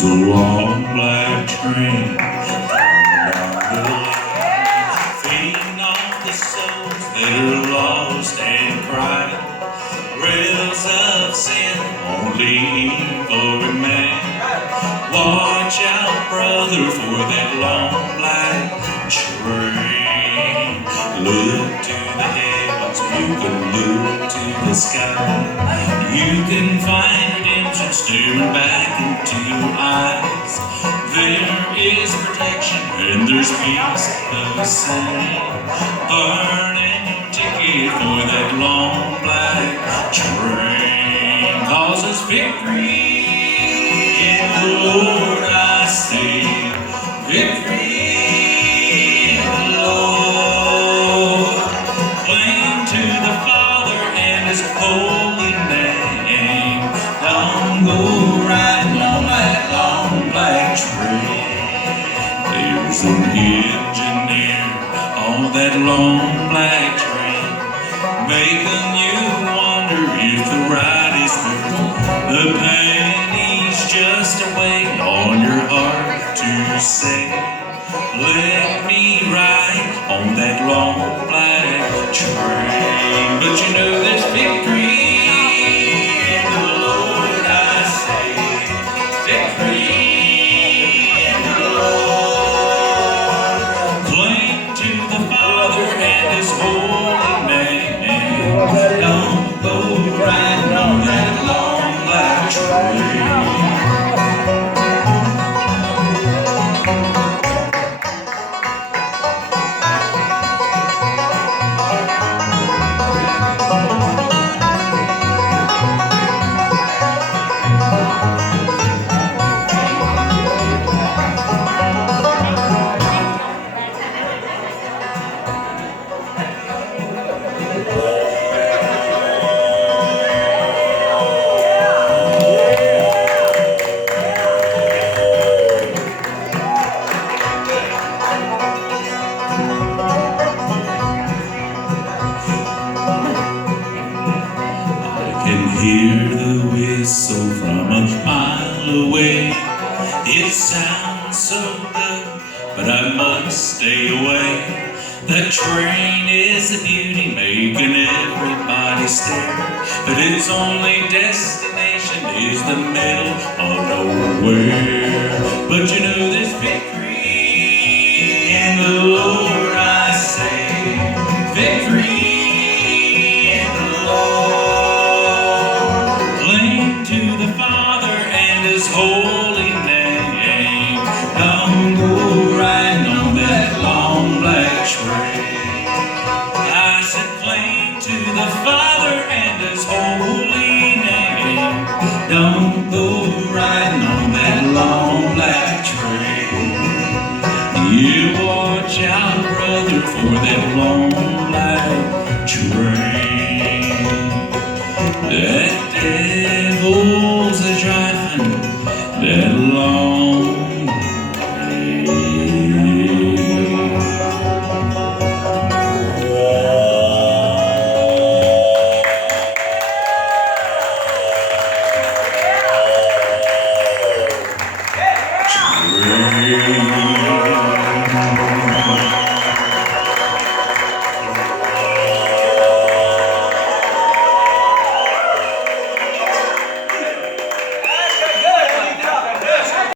goes a long black train down the line, feeding off the souls that are lost and crying. Rails of sin only evil remain. Watch out, brother, for that long black train. Look to the heavens, you can look to the sky. You can find redemption staring back into your eyes. There is protection and there's peace of saying. Burning your ticket for that long black train. Causes victory in the Lord I say. Victory in the Lord. Cling to the Father and His holy name. Don't go riding on that long black train. There's an engineer on that long black train, making you wonder if the ride is worth the pain. He's just waiting on your heart to say, let me ride on that long black train. But you know there's victory in the Lord I say. Victory in the Lord. Cling to the Father and His holy name. Don't go riding on that long black train. Hear the whistle from a mile away. It sounds so good, but I must stay away. That train is a beauty, making everybody stare. But its only destination is the middle of nowhere. But you know there's victory in the Lord I say. Victory. Holy name. Don't go riding on that long black train. I said cling to the Father and His holy name. Don't go